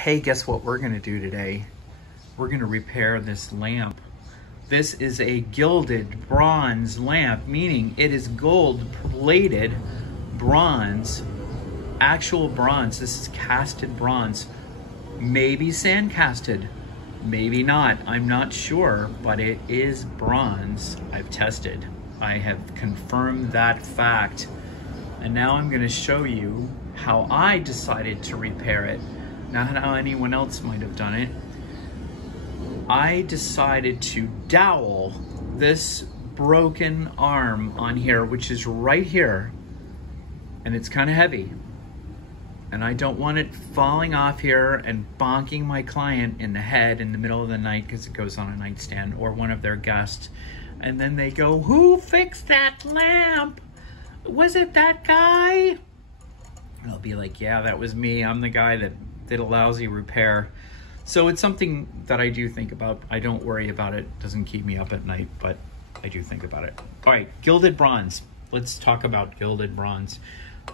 Hey, guess what we're gonna do today? We're gonna repair this lamp. This is a gilded bronze lamp, meaning it is gold-plated bronze, actual bronze. This is casted bronze, maybe sand casted, maybe not. I'm not sure, but it is bronze. I've tested. I have confirmed that fact. And now I'm gonna show you how I decided to repair it. Not how anyone else might have done it. I decided to dowel this broken arm on here, which is right here, and it's kind of heavy. And I don't want it falling off here and bonking my client in the head in the middle of the night because it goes on a nightstand, or one of their guests. And then they go, "Who fixed that lamp? Was it that guy?" And I'll be like, "Yeah, that was me. I'm the guy that did a lousy repair." So it's something that I do think about. I don't worry about it. It doesn't keep me up at night, but I do think about it. All right, gilded bronze. Let's talk about gilded bronze.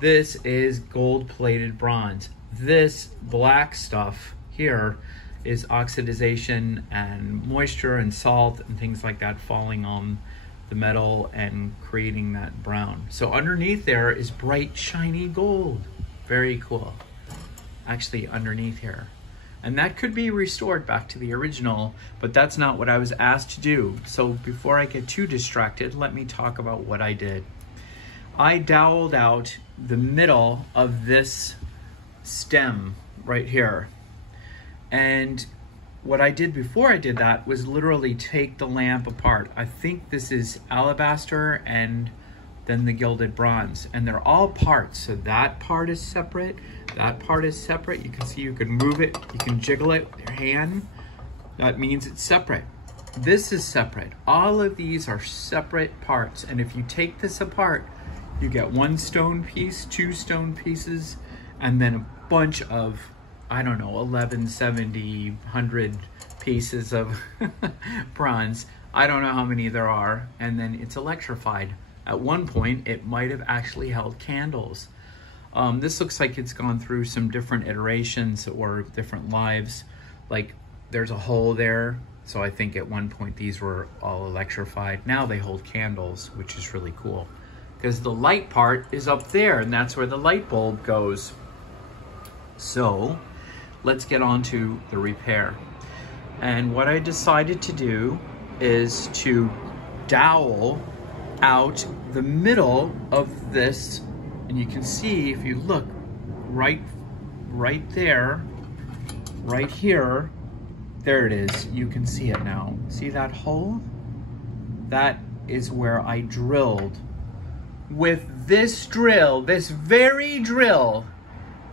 This is gold-plated bronze. This black stuff here is oxidization and moisture and salt and things like that falling on the metal and creating that brown. So underneath there is bright, shiny gold. Very cool. Actually underneath here. And that could be restored back to the original, but that's not what I was asked to do. So before I get too distracted, let me talk about what I did. I doweled out the middle of this stem right here. And what I did before I did that was literally take the lamp apart. I think this is alabaster and then the gilded bronze, and they're all parts. So that part is separate, that part is separate. You can see you can move it, you can jiggle it with your hand. That means it's separate. This is separate. All of these are separate parts. And if you take this apart, you get one stone piece, two stone pieces, and then a bunch of, I don't know, 11, 70, 100 pieces of bronze. I don't know how many there are. And then it's electrified. At one point, it might have actually held candles. This looks like it's gone through some different iterations or different lives. Like there's a hole there. So I think at one point these were all electrified. Now they hold candles, which is really cool. Because the light part is up there, and that's where the light bulb goes. So let's get on to the repair. And what I decided to do is to dowel out the middle of this, and you can see if you look right there, right here, there it is. You can see it now. See that hole? That is where I drilled with this drill, this very drill.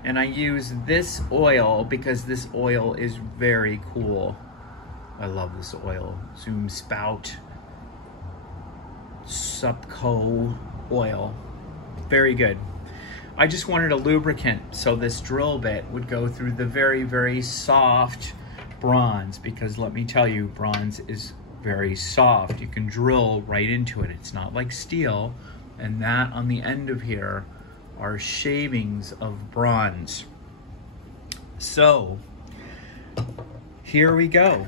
And I use this oil because this oil is very cool. I love this oil. Zoom Spout Supco oil. Very good. I just wanted a lubricant so this drill bit would go through the very, very soft bronze, because let me tell you, bronze is very soft. You can drill right into it. It's not like steel. And that on the end of here are shavings of bronze. So here we go.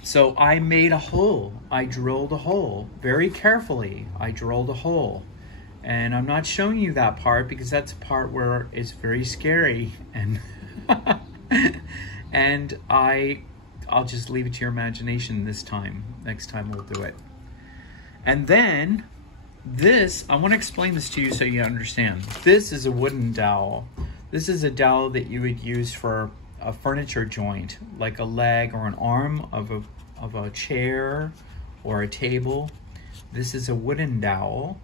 So I made a hole. I drilled a hole very carefully. I drilled a hole, and I'm not showing you that part because that's a part where it's very scary, and and I'll just leave it to your imagination this time. Next time we'll do it. And then this, I want to explain this to you so you understand. This is a wooden dowel. This is a dowel that you would use for a furniture joint, like a leg or an arm of a chair or a table. This is a wooden dowel,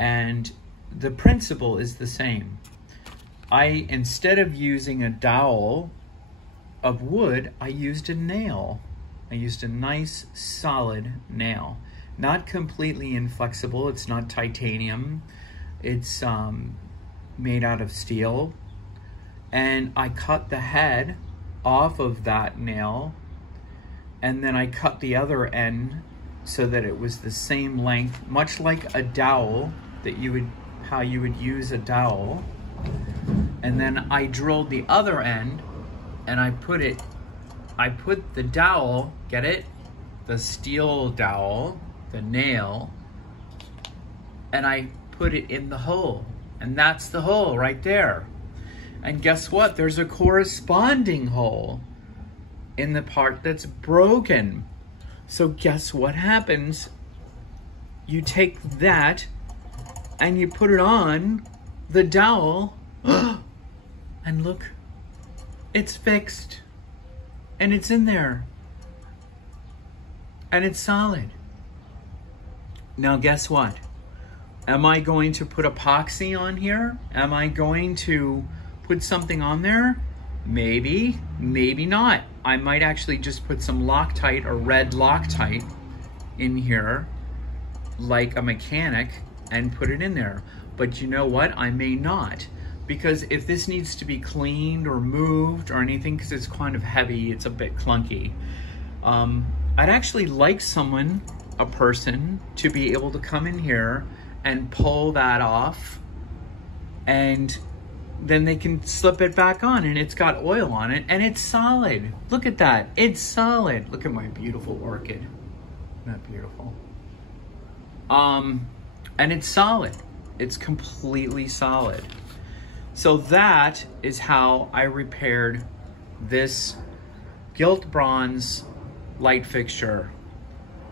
and the principle is the same. Instead of using a dowel of wood, I used a nail. I used a nice solid nail. Not completely inflexible, it's not titanium. It's made out of steel. And I cut the head off of that nail, and then I cut the other end so that it was the same length, much like a dowel that how you would use a dowel. And then I drilled the other end and I put the dowel, get it? The steel dowel, the nail, and I put it in the hole. And that's the hole right there. And guess what? There's a corresponding hole in the part that's broken. So guess what happens? You take that and you put it on the dowel, and look, it's fixed. And it's in there. And it's solid. Now guess what? Am I going to put epoxy on here? Am I going to put something on there? Maybe, maybe not. I might actually just put some Loctite or red Loctite in here like a mechanic and put it in there. But you know what? I may not. Because if this needs to be cleaned or moved or anything, because it's kind of heavy, it's a bit clunky, I'd actually like a person, to be able to come in here and pull that off, and then they can slip it back on, and it's got oil on it, and it's solid. Look at that, it's solid. Look at my beautiful orchid. Isn't that beautiful? And it's solid. It's completely solid. So that is how I repaired this gilt bronze light fixture.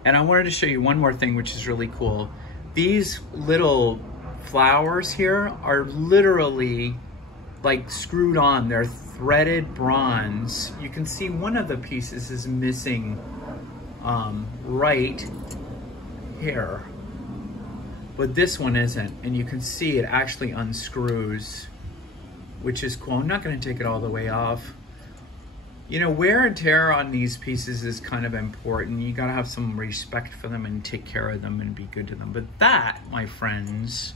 And I wanted to show you one more thing, which is really cool. These little flowers here are literally like screwed on. They're threaded bronze. You can see one of the pieces is missing right here, but this one isn't. And you can see it actually unscrews, which is cool. I'm not gonna take it all the way off. You know, wear and tear on these pieces is kind of important. You gotta have some respect for them and take care of them and be good to them. But that, my friends,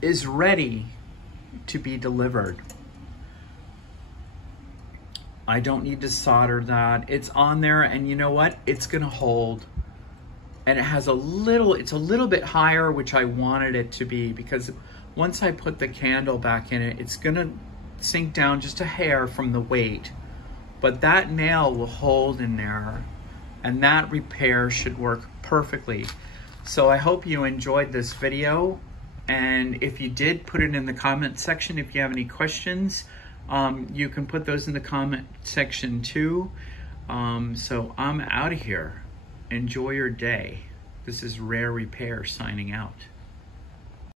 is ready to be delivered. I don't need to solder that. It's on there, and you know what? It's gonna hold. And it has it's a little bit higher, which I wanted it to be, because once I put the candle back in it, it's gonna sink down just a hair from the weight. But that nail will hold in there, and that repair should work perfectly. So I hope you enjoyed this video, and if you did, put it in the comment section. If you have any questions, you can put those in the comment section too. So I'm out of here. Enjoy your day. This is Rare Repair signing out.